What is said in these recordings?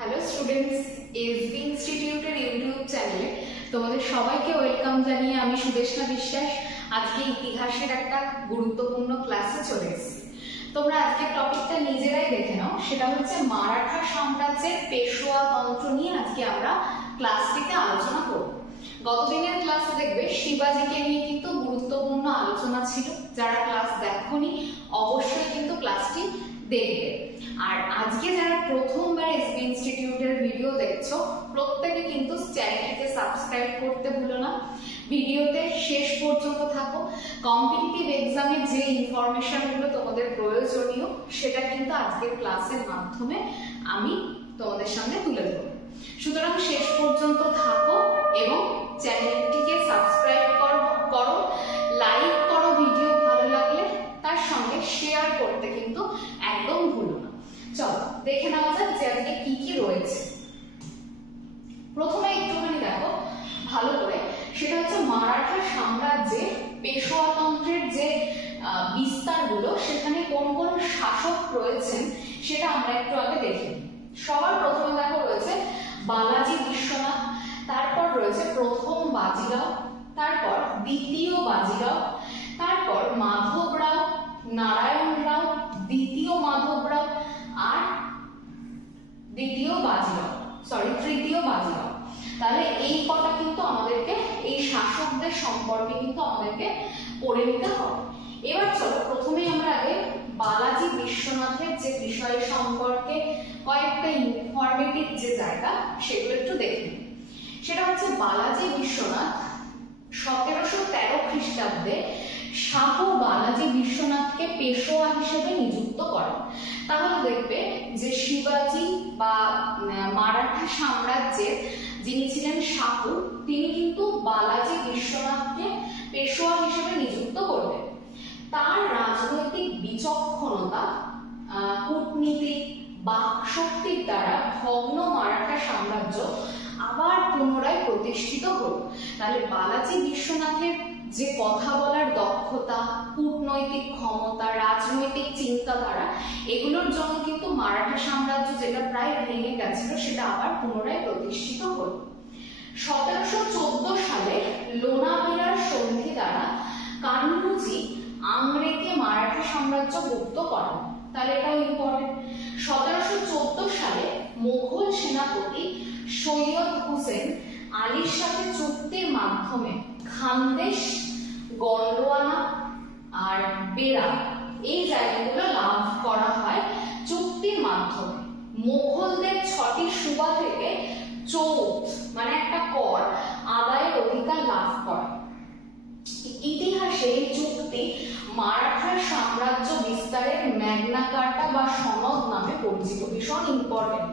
Hello students, SB ইনস্টিটিউটের YouTube চ্যানেলে তোমাদের সবাইকে ওয়েলকাম জানিয়ে আমি সুদেশনা বিশ্বাস আজকে ইতিহাসের একটা গুরুত্বপূর্ণ ক্লাসে চলে এসেছি। তোমরা আজকে টপিকটা নিজেরাই দেখে নাও, সেটা হচ্ছে মারাঠা সাম্রাজ্যের পেশোয়া তন্ত্র নিয়ে আজকে আমরা ক্লাসটিতে আলোচনা করব। গতদিনের ক্লাসে দেখবে শিবাজিকে নিয়ে কিন্তু গুরুত্বপূর্ণ আলোচনা ছিল। যারা ক্লাস দেখোনি অবশ্যই কিন্তু ক্লাসটি দেখবে। আর আজকে যারা প্রথমবার এসবি ইনস্টিটিউটের ভিডিও দেখছো প্রত্যেকে কিন্তু চ্যানেলটিকে সাবস্ক্রাইব করতে ভুলো না। ভিডিওতে শেষ পর্যন্ত থাকো। কম্পিটিটিভ এক্সামের যে ইনফরমেশনগুলো তোমাদের প্রয়োজনীয় সেটা কিন্তু আজকের ক্লাসের মাধ্যমে আমি তোমাদের সামনে তুলে ধরব। সুতরাং শেষ পর্যন্ত থাকো এবং চ্যানেলটিকে সাবস্ক্রাইব করো, লাইক করো ভিডিও ভালো লাগলে, তার সঙ্গে শেয়ার করতে কিন্তু একদম ভুলো না। চলো দেখে নেওয়া যাক যে আজকে কি কি রয়েছে। প্রথমে একটুখানি দেখো ভালো করে, সেটা হচ্ছে মারাঠা সাম্রাজ্যের পেশোয়াতন্ত্রের যে বিস্তারগুলো, সেখানে কোন কোন শাসক রয়েছেন সেটা আমরা একটু আগে দেখি। সবার প্রথমে দেখো রয়েছে বালাজি বিশ্বনাথ, তারপর রয়েছে প্রথম বাজিরাও, তারপর দ্বিতীয় বাজিরাও, তারপর মাধবরাও, নারায়ণ রাও, দ্বিতীয় মাধবরাও আর তৃতীয় বাজিরাও। তাহলে এই কটা কিন্তু আমাদেরকে, এই শাসকদের সম্পর্কে কিন্তু আমাদেরকে পড়ে নিতে হবে। এবার চলো প্রথমেই আমরা আগে বালাজি বিশ্বনাথের যে বিষয় সম্পর্কে কয়েকটা ইনফরমেটিভ যে জায়গা সেগুলো একটু দেখি। সেটা হচ্ছে বালাজি বিশ্বনাথ 1713 খ্রিস্টাব্দে শাহ বালাজি বিশ্বনাথকে পেশোয়া হিসেবে নিযুক্ত করেন। তাহলে দেখবে যে শিবাজি বা মারাঠা সাম্রাজ্যের যিনি ছিলেন শাহ, তিনি কিন্তু বালাজি বিশ্বনাথকে পেশোয়া হিসেবে নিযুক্ত করবেন। তার রাজনৈতিক বিচক্ষণতা, কূটনীতি, বাকশক্তির দ্বারা ভগ্ন মারাঠা সাম্রাজ্য আবার পুনরায় প্রতিষ্ঠিত হল। তাহলে বালাজি বিশ্বনাথের যে কথা বলার দক্ষতা, কূটনৈতিক ক্ষমতা, রাজনৈতিক চিন্তাধারা, এগুলোর জন্য কিন্তু মারাঠা সাম্রাজ্য যেটা প্রায় ভেঙে গেছিল সেটা আবার পুনরায় প্রতিষ্ঠিত হল। 1714 সালে লোনাবেলার সন্ধি দ্বারা কান্নুজি আংরেকে মারাঠা সাম্রাজ্য মুক্ত করেন। তাহলে এটাও ইম্পর্টেন্ট। 1714 সালে মুঘল সেনাপতি সৈয়দ হুসেন আলীর সাথে চুক্তির মাধ্যমে খানদেশ, গন্ডোয়ানা আর বেরা এই জায়গাগুলো লাভ করা হয় চুক্তির মাধ্যমে। মুঘলদের 6টি সুবা থেকে চৌথ মানে একটা কর আদায়ের অধিকার লাভ করে। ইতিহাসে এই চুক্তি মারাঠা সাম্রাজ্য বিস্তারের ম্যাগনা কার্টা বা সনদ নামে পরিচিত। ভীষণ ইম্পর্টেন্ট।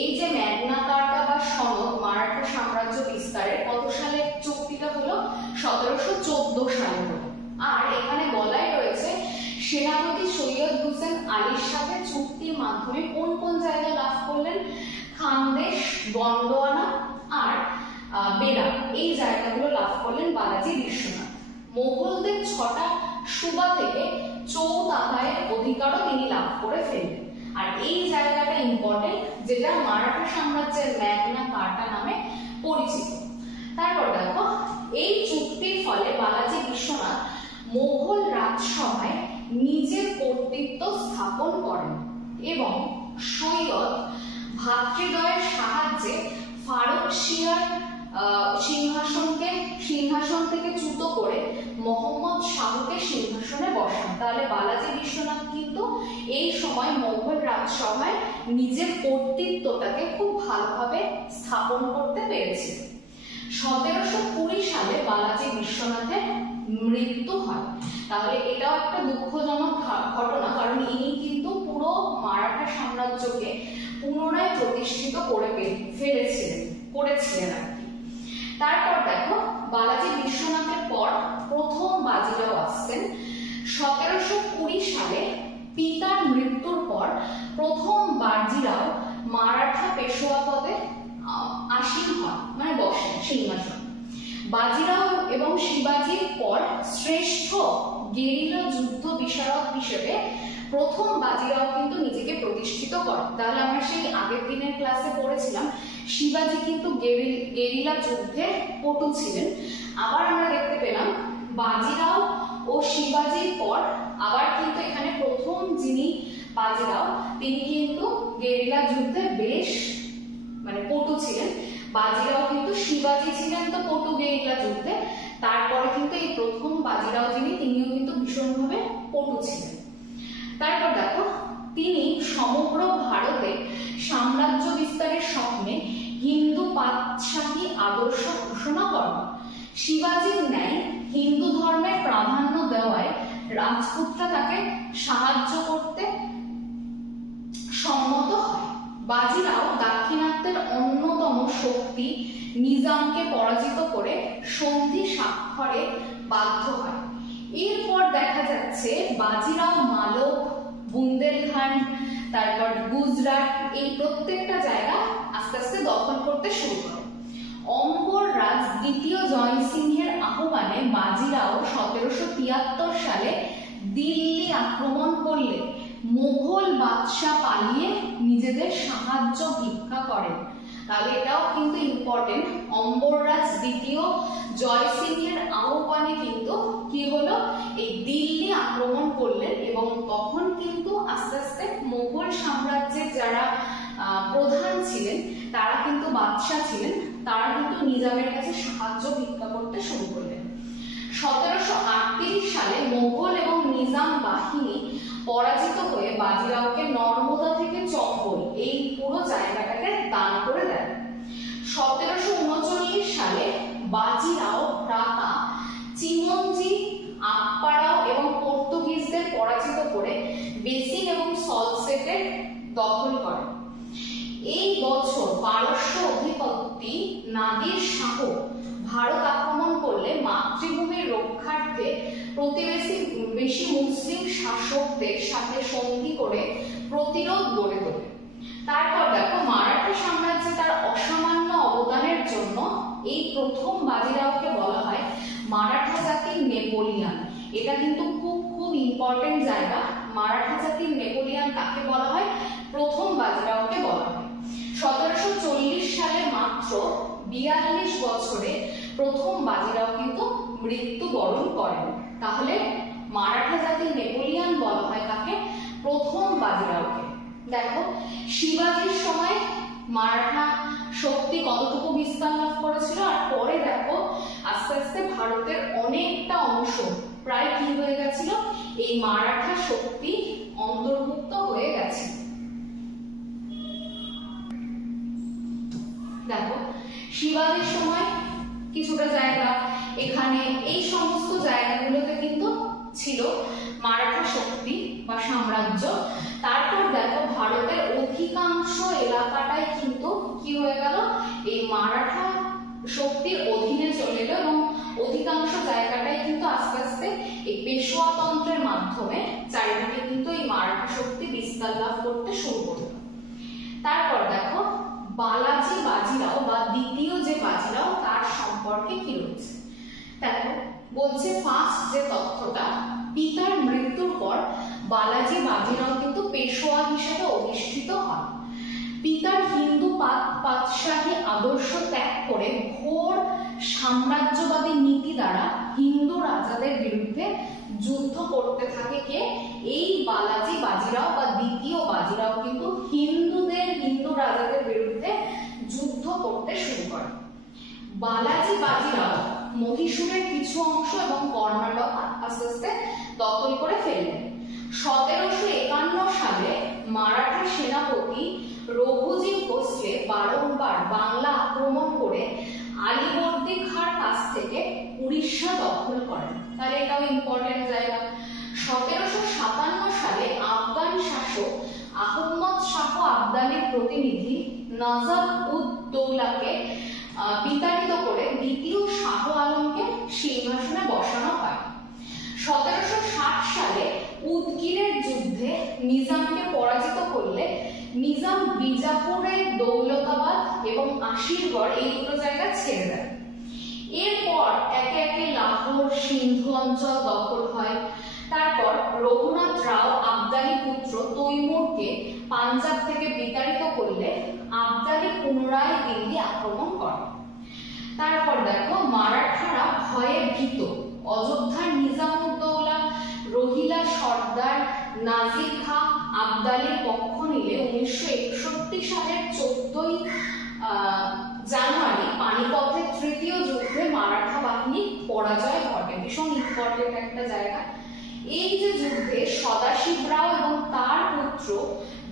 এই যে ম্যাগনা কার্টা বা সনদ মারাঠা সাম্রাজ্য বিস্তারের কত সালে চুক্তিটা হলো? 1714 সালে হলো। আর এখানে বলাই রয়েছে সেনাপতি সৈয়দ হুসেন আলীর সাথে চুক্তির মাধ্যমে কোন কোন জায়গা লাভ করলেন? খানদেশ, গন্ডোয়ানা আর বেরা এই জায়গাগুলো লাভ করলেন বালাজি বিশ্বনাথ। মুঘলদের 6টা সুবা থেকে চৌথ আদায়ের অধিকারও তিনি লাভ করে ফেললেন। আর এই জায়গাটা ইম্পর্টেন্ট, যেটা মারাঠা সাম্রাজ্যের ম্যাগনা কার্টা নামে পরিচিত। তারপর দেখো এই চুক্তির ফলে বালাজি বিশ্বনাথ মুঘল রাজসভায় নিজের কর্তৃত্ব স্থাপন করেন এবং সৈয়দ ভ্রাতৃদ্বয়ের সাহায্যে ফারুকশিয়ার সিংহাসন থেকে চ্যুত করে মোহাম্মদ শাহকে সিংহাসনে বসান। তাহলে বালাজি বিশ্বনাথ কিন্তু এই সময় মুঘল রাজসভায় নিজের কর্তৃত্বটাকে খুব ভালোভাবে স্থাপন করতে পেরেছিল। 1720 সালে বালাজি বিশ্বনাথের মৃত্যু হয়। তাহলে এটাও একটা দুঃখজনক ঘটনা, কারণ ইনি কিন্তু পুরো মারাঠা সাম্রাজ্যকে পুনরায় প্রতিষ্ঠিত করেছিলেন আর কি। তারপর দেখো বালাজি বিশ্বনাথের পর প্রথম বাজিরাও আসছেন। 1720 সালে পিতার মৃত্যুর পর প্রথম বাজিরাও মারাঠা পেশোয়া পদে আসীন হন, মানে বসেন সিংহাসন। বাজিরাও এবং শিবাজির পর শ্রেষ্ঠ গেরিলা যুদ্ধ বিশারদ হিসেবে প্রথম বাজিরাও কিন্তু নিজেকে প্রতিষ্ঠিত করে। তাহলে আমরা সেই আগের দিনের ক্লাসে পড়েছিলাম শিবাজি কিন্তু গেরিলা যুদ্ধে পটু ছিলেন। আবার আমরা দেখতে পেলাম বাজিরাও ও শিবাজির পর আবার কিন্তু এখানে প্রথম যিনি বাজিরাও তিনি কিন্তু গেরিলা যুদ্ধে বেশ পটু ছিলেন। বাজিরাও কিন্তু শিবাজি ছিলেন তো পটু গেরিলা যুদ্ধে, তারপরে কিন্তু এই প্রথম বাজিরাও যিনি তিনিও কিন্তু ভীষণভাবে পটু ছিলেন। তারপর দেখো তিনি সমগ্র ভারতে সাম্রাজ্য বিস্তারের স্বপ্নে হিন্দু পাতশাহী আদর্শ ঘোষণা করেন। শিবাজির ন্যায় হিন্দু ধর্মের প্রাধান্য দেওয়ায় রাজপুতরা তাকে সাহায্য করতে সম্মত হয়। বাজিরাও দাক্ষিণাত্যের অন্যতম শক্তি নিজামকে পরাজিত করে সন্ধি স্বাক্ষরে বাধ্য হয়। এরপর দেখা যাচ্ছে বাজিরাও মালব, বুন্দেলখণ্ড, তারপর গুজরাট এই প্রত্যেকটা জায়গা আস্তে আস্তে দখল করতে শুরু করে। অম্বর রাজ দ্বিতীয় জয়সিংহের আহ্বানে বাজিরাও 1773 সালে দিল্লি আক্রমণ করলে মোগল বাদশাহ পালিয়ে নিজেদের সাহায্য ভিক্ষা করেন। তাহলে এটাও কিন্তু ইম্পর্টেন্ট। অম্বররাজ দ্বিতীয় জয়সিংহের আহ্বানে কিন্তু কি হলো, এই দিল্লি আক্রমণ করলেন এবং তখন কিন্তু আস্তে আস্তে মোগল সাম্রাজ্যের যারা প্রধান ছিলেন তারা কিন্তু বাদশাহ ছিলেন, তারা কিন্তু নিজামের কাছে সাহায্য ভিক্ষা করতে শুরু করলেন। 1738 সালে মোগল এবং নিজাম বাহিনী পরাজিত হয়ে বাজিরাওকে নর্মদা থেকে চম্বল এই পুরো জায়গাটাকে দান করে দেন। 1739 সালে বাজিরাও প্রাতা, চিমনজি, আপ্পারাও এবং পর্তুগিজদের পরাজিত করে বেসিন এবং সলসেটের দখল করেন। এই বছর পারস্য অধিপতি নাদির শাহ ভারত আক্রমণ করলে মাতৃভূমির রক্ষার্থে প্রতিবেশী মুসলিম শাসকদের সাথে সন্ধি করে প্রতিরোধ গড়ে তোলে। তারপর দেখো মারাঠা সাম্রাজ্যে তার অসামান্য অবদানের জন্য এই প্রথম বাজিরাওকে বলা হয় মারাঠা জাতির নেপোলিয়ান। এটা কিন্তু খুব খুব ইম্পর্টেন্ট জায়গা। মারাঠা জাতির নেপোলিয়ান কাকে বলা হয়? প্রথম বাজিরাওকে বলা হয়। 1740 সালে মাত্র 42 বছরে প্রথম বাজিরাও কিন্তু মৃত্যুবরণ করেন। তাহলে মারাঠা জাতির নেপোলিয়ান বলা হয় কাকে? প্রথম বাজিরাওকে। দেখো শিবাজির সময় মারাঠা শক্তি কতটুকু বিস্তার লাভ করেছিল, আর পরে দেখো আস্তে আস্তে ভারতের অনেকটা অংশ প্রায় কি হয়ে গেছিল, এই মারাঠা শক্তি অন্তর্ভুক্ত হয়ে গেছে। দেখো শিবাজির সময় কিছুটা জায়গা এখানে এই সমস্ত জায়গাগুলোতে কিন্তু ছিল মারাঠা শক্তি বা সাম্রাজ্য। তারপর দেখো ভারতের অধিকাংশ এলাকাটাই কিন্তু কি হয়ে গেল, এই মারাঠা শক্তির অধীনে চলে গেল এবং অধিকাংশ জায়গাটাই কিন্তু আস্তে আস্তে এই পেশোয়া তন্ত্রের মাধ্যমে চারিদিকে কিন্তু এই মারাঠা শক্তি বিস্তার লাভ করতে শুরু করলো। তারপর দেখো বালাজি বাজিরাও বা দ্বিতীয় যে বাজিরাও তার সম্পর্কে কি রয়েছে। দেখো বলছে ফার্স্ট যে তথ্যটা, পিতার মৃত্যুর পর বালাজি বাজিরাও কিন্তু পেশোয়া হিসেবে অধিষ্ঠিত হন। পিতার হিন্দু পাতশাহী আদর্শ ত্যাগ করে ঘোর সাম্রাজ্যবাদী নীতি দ্বারা হিন্দু রাজাদের বিরুদ্ধে যুদ্ধ করতে থাকে কে? এই বালাজি বাজিরাও বা দ্বিতীয় বাজিরাও কিন্তু হিন্দু রাজাদের বিরুদ্ধে যুদ্ধ করতে শুরু করে। বালাজি বাজিরাও মহীশূরের কিছু অংশ এবং কর্ণাটক আস্তে আস্তে দখল করে ফেললেন। 1751 সালে মারাঠা সেনাপতি রঘুজি ভোসলে বারংবার বাংলা আক্রমণ করে আলীবর্দী খাঁর কাছ থেকে উড়িষ্যা দখল করেন। তাহলে এটাও ইম্পর্টেন্ট জায়গা। 1757 সালে আফগান শাসক আহমদ শাহ আবদালির প্রতিনিধি নজফ উদ দৌলাকে বিতাড়িত করে দ্বিতীয় শাহ আলমকে সিংহাসনে বসানো হয়। 1760 সালে উদগিরের যুদ্ধে নিজামকে পরাজিত করলে নিজাম বিজাপুরের দৌলতাবাদ এবং আশিরগড় এই দুটো জায়গা ছেড়ে দেয়। এরপর একে একে লাহোর, সিন্ধু অঞ্চল দখল হয়। তারপর রঘুনাথ রাও আবদালি পুত্র তৈমুরকে পাঞ্জাব থেকে বিতাড়িত করলে আবদালি পুনরায় দিল্লি আক্রমণ করে। তারপর দেখো মারাঠারা ভয়ে ভীত অযোধ্যার নিজামউদ্দৌলা, রোহিলা সর্দার, নাজির খাঁ আবদালির পক্ষ নিলে 1961 সালের 14ই জানুয়ারি পানিপথের তৃতীয় যুদ্ধে মারাঠা বাহিনীর পরাজয় ঘটে। ভীষণ ইম্পর্টেন্ট একটা জায়গা। এই যে যুদ্ধে সদাশিব রাও এবং তার পুত্র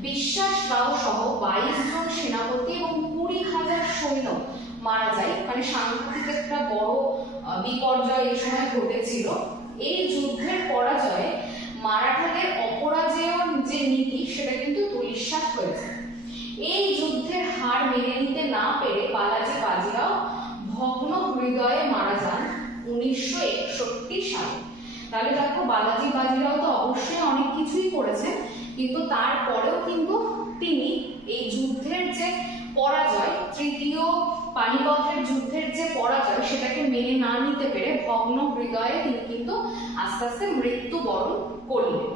বিশ্বাস রাও সহ 22 জন সেনাপতি এবং 20,000 সৈন্য মারা যায়। মানে সাংঘাতিক একটা বড় বিপর্যয় এই সময় ঘটেছিল। এই যুদ্ধের পরাজয়ে মারাঠাদের অপরাজেয় যে নীতি সেটা কিন্তু ধূলিসাৎ হয়েছে। এই যুদ্ধের হার মেনে নিতে না পেরে বালাজি বাজিরাও ভগ্ন হৃদয়ে মারা যান 1961 সালে। তাহলে দেখো বালাজি বাজিরাও তো অবশ্যই অনেক কিছুই করেছেন, কিন্তু তারপরেও কিন্তু তিনি এই যুদ্ধের যে পরাজয়, তৃতীয় পানিপথের যুদ্ধের যে পরাজয়, সেটাকে মেনে না নিতে পেরে ভগ্ন হৃদয়ে তিনি কিন্তু আস্তে আস্তে মৃত্যুবরণ করলেন।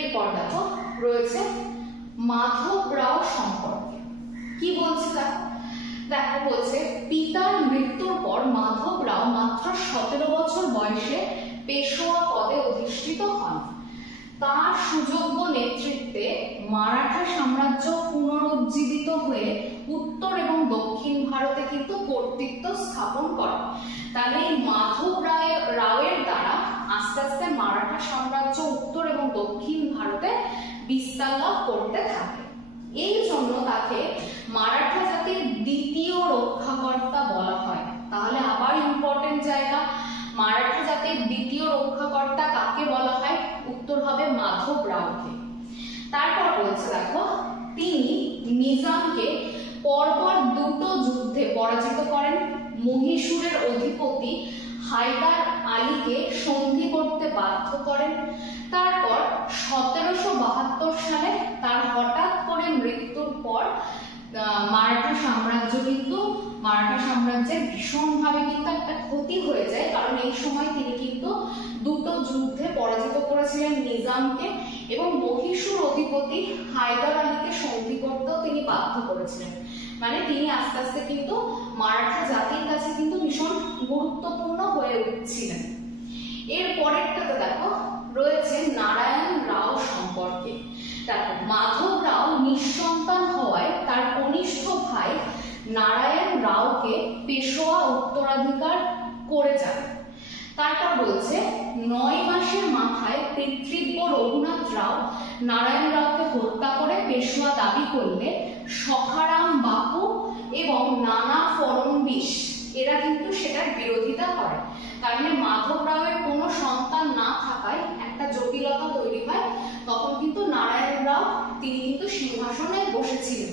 এরপর দেখো রয়েছে মাধব রাও সম্পর্কে কি বলছে দেখো বলছে পিতার মৃত্যুর পর মাধব রাও মাত্র 17 বছর বয়সে পেশোয়া পদে অধিষ্ঠিত হন। তার সুযোগ্য নেতৃত্বে মারাঠা সাম্রাজ্য পুনরুজ্জীবিত হয়ে উত্তর এবং দক্ষিণ ভারতে কিন্তু কর্তৃত্ব স্থাপন করে। তাহলে এই মাধব রাওয়ের দ্বারা আস্তে আস্তে মারাঠা সাম্রাজ্য উত্তর এবং দক্ষিণ ভারতে বিস্তার লাভ করতে থাকে। এই জন্য তাকে মারাঠা জাতির দ্বিতীয় রক্ষাকর্তা বলা হয়। তাহলে আবার ইম্পর্টেন্ট জায়গা, মারাঠা জাতির দ্বিতীয় রক্ষাকর্তা কাকে বলা হয়? উত্তর হবে মাধব রাওকে। তারপর বলছে দেখো তিনি নিজামকে পরপর দুটো যুদ্ধে পরাজিত করেন। মহীশূরের অধিপতি হায়দার আলীকে সন্ধি করতে বাধ্য করেন। তারপর 1772 সালে তার হঠাৎ করে মৃত্যুর পর মারাঠা সাম্রাজ্যের ভীষণভাবে কিন্তু একটা ক্ষতি হয়ে যায়, কারণ এই সময় তিনি কিন্তু দুটো যুদ্ধে পরাজিত করেছিলেন নিজামকে এবং মহীশূর অধিপতি হায়দার আলীকে সন্ধি করতেও তিনি বাধ্য করেছিলেন। মানে তিনি আস্তে আস্তে কিন্তু মারাঠা জাতির কাছে কিন্তু ভীষণ গুরুত্বপূর্ণ হয়ে উঠছিলেন। এর পরেরটাতে দেখো রয়েছে নারায়ণ রাও সম্পর্কে। দেখো মাধব রাও নিঃসন্তান হওয়ায় তার কনিষ্ঠ ভাই নারায়ণ রাওকে পেশোয়া উত্তরাধিকার করে যান। তারপর বলছে 9 মাসের মাথায় পিতৃব্য রঘুনাথ রাও নারায়ণ রাওকে হত্যা করে পেশোয়া দাবি করলে সখারাম বাপু এবং নানা ফড়নবিশ এরা কিন্তু সেটার বিরোধিতা করে। তার মানে মাধব রাওয়ের কোনো সন্তান না থাকায় একটা জটিলতা তৈরি হয়। তখন কিন্তু নারায়ণ রাও তিনি কিন্তু সিংহাসনে বসেছিলেন।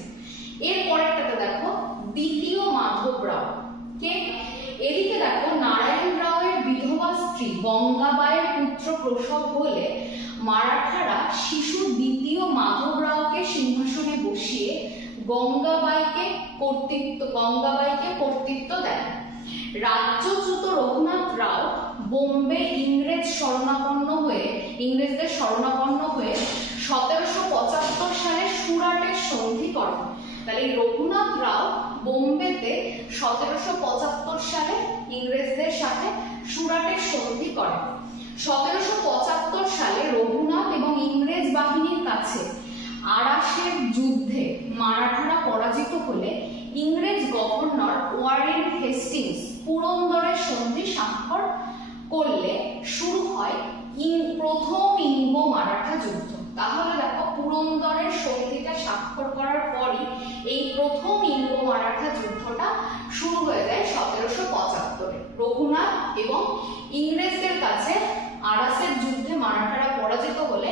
এর পরেরটাতে দেখো দ্বিতীয় মাধব রাও কে। এদিকে দেখো নারায়ণ রাওয়ের বিধবা স্ত্রী গঙ্গাবাইয়ের পুত্র প্রসব হলে মারাঠারা শিশু দ্বিতীয় মাধব রাওকে সিংহাসনে বসিয়ে গঙ্গাবাইকে কর্তৃত্ব দেন। রাজ্যচ্যুত রঘুনাথ রাও বোম্বে ইংরেজদের শরণাপন্ন হয়ে 1775 সালে সুরাটের সন্ধি করেন। তাহলে রঘুনাথ রাও বোম্বেতে 1775 সালে ইংরেজদের সাথে সুরাটের সন্ধি করেন। 1775 সালে রঘুনাথ এবং ইংরেজ বাহিনীর কাছে আরাসের যুদ্ধে মারাঠারা পরাজিত হলে ইংরেজ গভর্নর ওয়ারেন হেস্টিংস পুরন্দরের সন্ধি স্বাক্ষর করলে শুরু হয় প্রথম ইঙ্গো মারাঠা যুদ্ধ। তাহলে দেখো পুরন্দরের সন্ধিটা স্বাক্ষর করার পরই এই প্রথম ইঙ্গো মারাঠা যুদ্ধটা শুরু হয়ে যায় 1775-এ। রঘুনাথ এবং ইংরেজদের কাছে আরাসের যুদ্ধে মারাঠারা পরাজিত হলে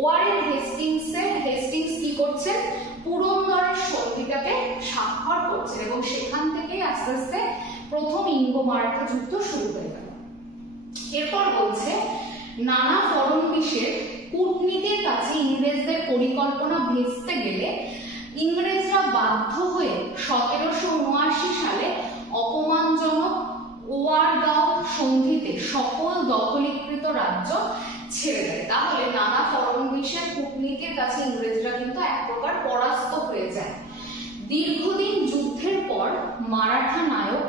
ওয়ারেন হেস্টিংস কি করছেন? পুরন্দরের সন্ধিটাকে স্বাক্ষর করছেন এবং সেখান থেকে আস্তে আস্তে প্রথম ইঙ্গো মারাঠা যুদ্ধ শুরু হয়ে গেল। এরপর বলছে নানা ফড়নবিশের কূটনীতির কাছে ইংরেজদের পরিকল্পনা ভেস্তে গেলে ইংরেজরা বাধ্য হয়ে 1779 সালে অপমানজনক ওয়ারগাঁও সন্ধিতে সকল দখলীকৃত রাজ্য ছেড়ে দেয়। তাহলে নানা ফড়নবিশের কূটনীতির কাছে ইংরেজরা কিন্তু এক প্রকার পরাস্ত হয়ে যায়। দীর্ঘদিন যুদ্ধের পর মারাঠা নায়ক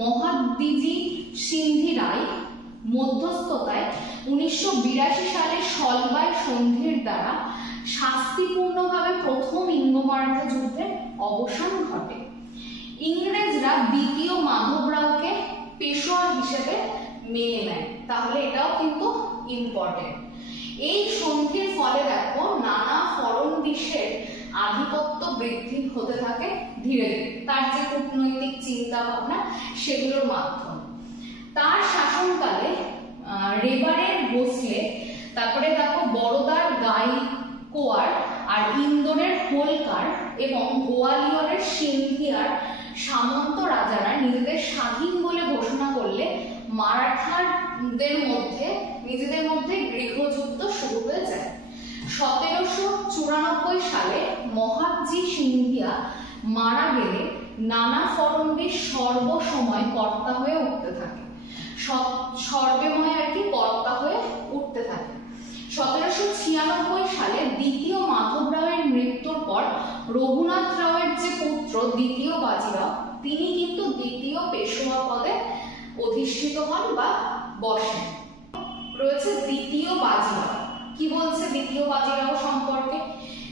মহাদ্দিজি সিন্ধি রায় মধ্যস্থতায় 1982 সালে সলবাই সন্ধির দ্বারা শাস্তিপূর্ণভাবে প্রথম ইঙ্গ-মারাঠা যুদ্ধের অবসান ঘটে। ইংরেজরা দ্বিতীয় মাধবরাওকে পেশোয়া হিসেবে মেনে নেয়। তাহলে এটাও কিন্তু ইম্পর্টেন্ট। এই সন্ধির ফলে দেখো নানা ফড়নবিশের আধিপত্য বৃদ্ধি হতে থাকে ধীরে ধীরে, তার যে কূটনৈতিক চিন্তা ভাবনা সেগুলোর মাধ্যমে। তার শাসনকালে রেবারের ভোসলে, তারপরে দেখো বড়দার গাইকোয়াড় আর ইন্দোরের হোলকার এবং গোয়ালিয়রের সিন্ধিয়ার সামন্ত রাজারা নিজেদের স্বাধীন বলে ঘোষণা করলে মারাঠাদের মধ্যে নিজেদের মধ্যে গৃহযুদ্ধ শুরু হয়ে যায়। 1794 সালে মহাদ্জি সিন্ধিয়া মারা গেলে নানা ফড়নবিশ সর্বসময় কর্তা হয়ে উঠতে থাকে, সর্বেময় আর কি কর্তা হয়ে উঠতে থাকে। 1796 সালে দ্বিতীয় মাধবরাওয়ের মৃত্যুর পর রঘুনাথ রাওয়ের যে পুত্র দ্বিতীয় বাজিরাও, তিনি কিন্তু দ্বিতীয় পেশোয়া পদে অধিষ্ঠিত হন বা বসেন। রয়েছে দ্বিতীয় বাজিরাও। কি বলছে দ্বিতীয় বাজিরাও সম্পর্কে?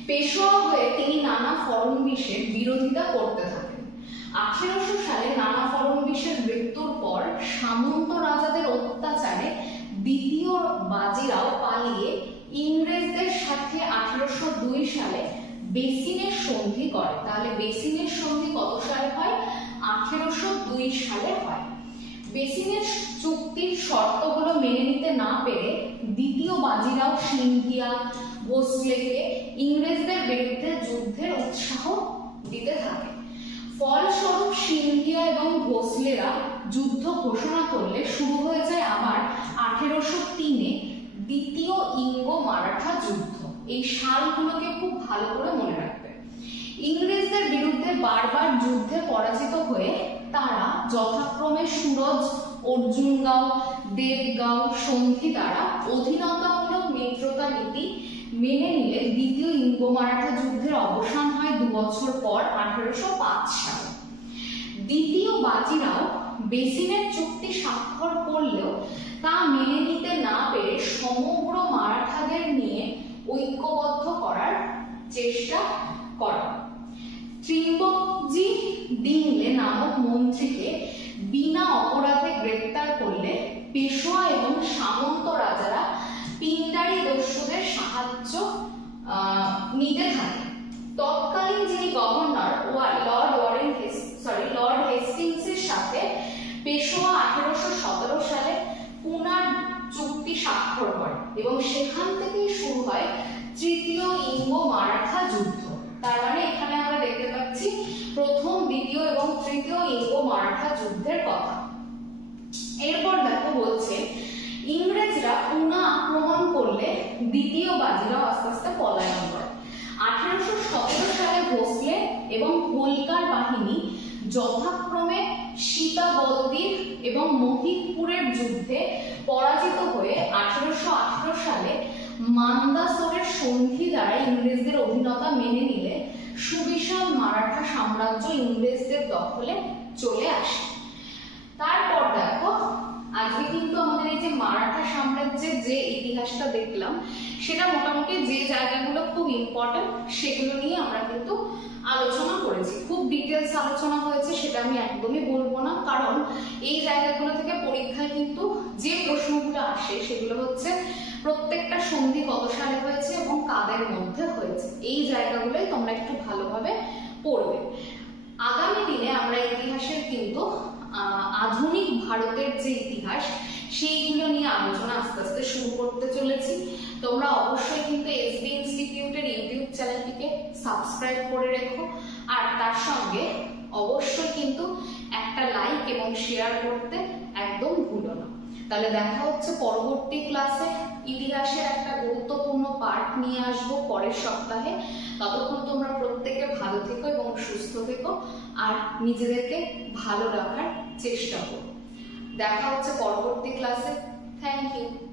পেশোয়া হয়ে তিনি নানা ফড়নবিশের বিরোধিতা করতে থাকেন। 1800 সালে নানা ফড়নবিশের মৃত্যুর পর সামন্ত রাজাদের অত্যাচারে দ্বিতীয় বাজিরাও পালিয়ে ইংরেজদের সাথে 1802 সালে বেসিনের সন্ধি করে। তাহলে বেসিনের সন্ধি কত সালে হয়? 1802 সালে হয়। বেসিনের চুক্তির শর্তগুলো মেনে নিতে না পেরে দ্বিতীয় বাজিরাও সিন্ধিয়া ভোসলেকে ইংরেজদের বিরুদ্ধে যুদ্ধের উৎসাহ দিতে থাকে। ফলস্বরূপ সিন্ধিয়া এবং ভোসলেরা যুদ্ধ ঘোষণা করলে শুরু হয়ে যায় আবার 1803-এ দ্বিতীয় ইঙ্গ-মারাঠা যুদ্ধ। এই সালগুলোকে খুব ভালো করে মনে রাখবে। ইংরেজদের বিরুদ্ধে বারবার যুদ্ধে পরাজিত হয়ে তারা যথাক্রমে সুরজ, অর্জুনগাঁও, দেবগাঁও সন্ধি দ্বারা অধীনতামূলক মিত্রতা নীতি মেনে নিলে দ্বিতীয় ইঙ্গ-মারাঠা যুদ্ধের অবসান হয় 2 বছর পর 1805 সালে। দ্বিতীয় বাজিরাও বেসিনের চুক্তি স্বাক্ষর করলেও তা মেনে নিতে না পেরে সমগ্র মারাঠাদের নিয়ে ঐক্যবদ্ধ করার চেষ্টা করেন। ত্রিম্বকজি ডিংলে নামক মন্ত্রীকে বিনা অপরাধে গ্রেপ্তার করলে পেশোয়া এবং সামন্ত রাজারা পিন্ডারি দস্যুদের সাহায্য নিতে থাকে। তৎকালীন যিনি গভর্নর লর্ড হেস্টিংসের সাথে পেশোয়া 1817 সালে পুনার চুক্তি স্বাক্ষর করে এবং সেখান থেকেই শুরু হয় তৃতীয় ইঙ্গ-মারাঠা যুদ্ধ। তার মানে এখানে আমরা দেখতে পাচ্ছি প্রথম, দ্বিতীয় এবং তৃতীয় ইঙ্গ-মারাঠা যুদ্ধের কথা। এরপর দেখো বলছে ইংরেজরা পুনা আক্রমণ করলে দ্বিতীয় বাজিরাও আস্তে আস্তে পলায়ন করে। 1817 সালে ভোসলে এবং হোলকার বাহিনী যথাক্রমে সীতাবলদীর এবং মোহিতপুরের যুদ্ধে পরাজিত হয়ে 1818 সালে মান্দাসরের সন্ধি দ্বারা ইংরেজদের অধীনতা মেনে নিলে সুবিশাল মারাঠা সাম্রাজ্য ইংরেজদের দখলে চলে আসে। তারপর দেখো আজকে কিন্তু আমাদের এই যে মারাঠা সাম্রাজ্যের যে ইতিহাসটা দেখলাম সেটা মোটামুটি যে জায়গাগুলো খুব ইম্পর্টেন্ট সেগুলো নিয়ে আমরা কিন্তু আলোচনা করেছি। খুব ডিটেলস আলোচনা হয়েছে সেটা আমি একদমই বলবো না, কারণ এই জায়গাগুলো থেকে পরীক্ষায় কিন্তু যে প্রশ্নগুলো আসে সেগুলো হচ্ছে প্রত্যেকটা সন্ধি কত সালে হয়েছে এবং কাদের মধ্যে হয়েছে, এই জায়গাগুলোই তোমরা একটু ভালোভাবে পড়বে। আগামী দিনে আমরা ইতিহাসের কিন্তু আধুনিক ভারতের যে ইতিহাস সেইগুলো নিয়ে আলোচনা আস্তে আস্তে শুরু করতে চলেছি। তোমরা অবশ্যই কিন্তু এসবি ইনস্টিটিউটের ইউটিউব চ্যানেলটিকে সাবস্ক্রাইব করে রেখো, আর তার সঙ্গে অবশ্যই কিন্তু একটা লাইক এবং শেয়ার করতে একদম ভুলো না। তাহলে দেখা হচ্ছে পরবর্তী ক্লাসে। ইতিহাসের একটা গুরুত্বপূর্ণ পার্ট নিয়ে আসবো পরের সপ্তাহে। ততক্ষণ তোমরা প্রত্যেকে ভালো থেকো এবং সুস্থ থেকো আর নিজেদেরকে ভালো রাখার চেষ্টা করো। দেখা হচ্ছে পরবর্তী ক্লাসে। Thank you.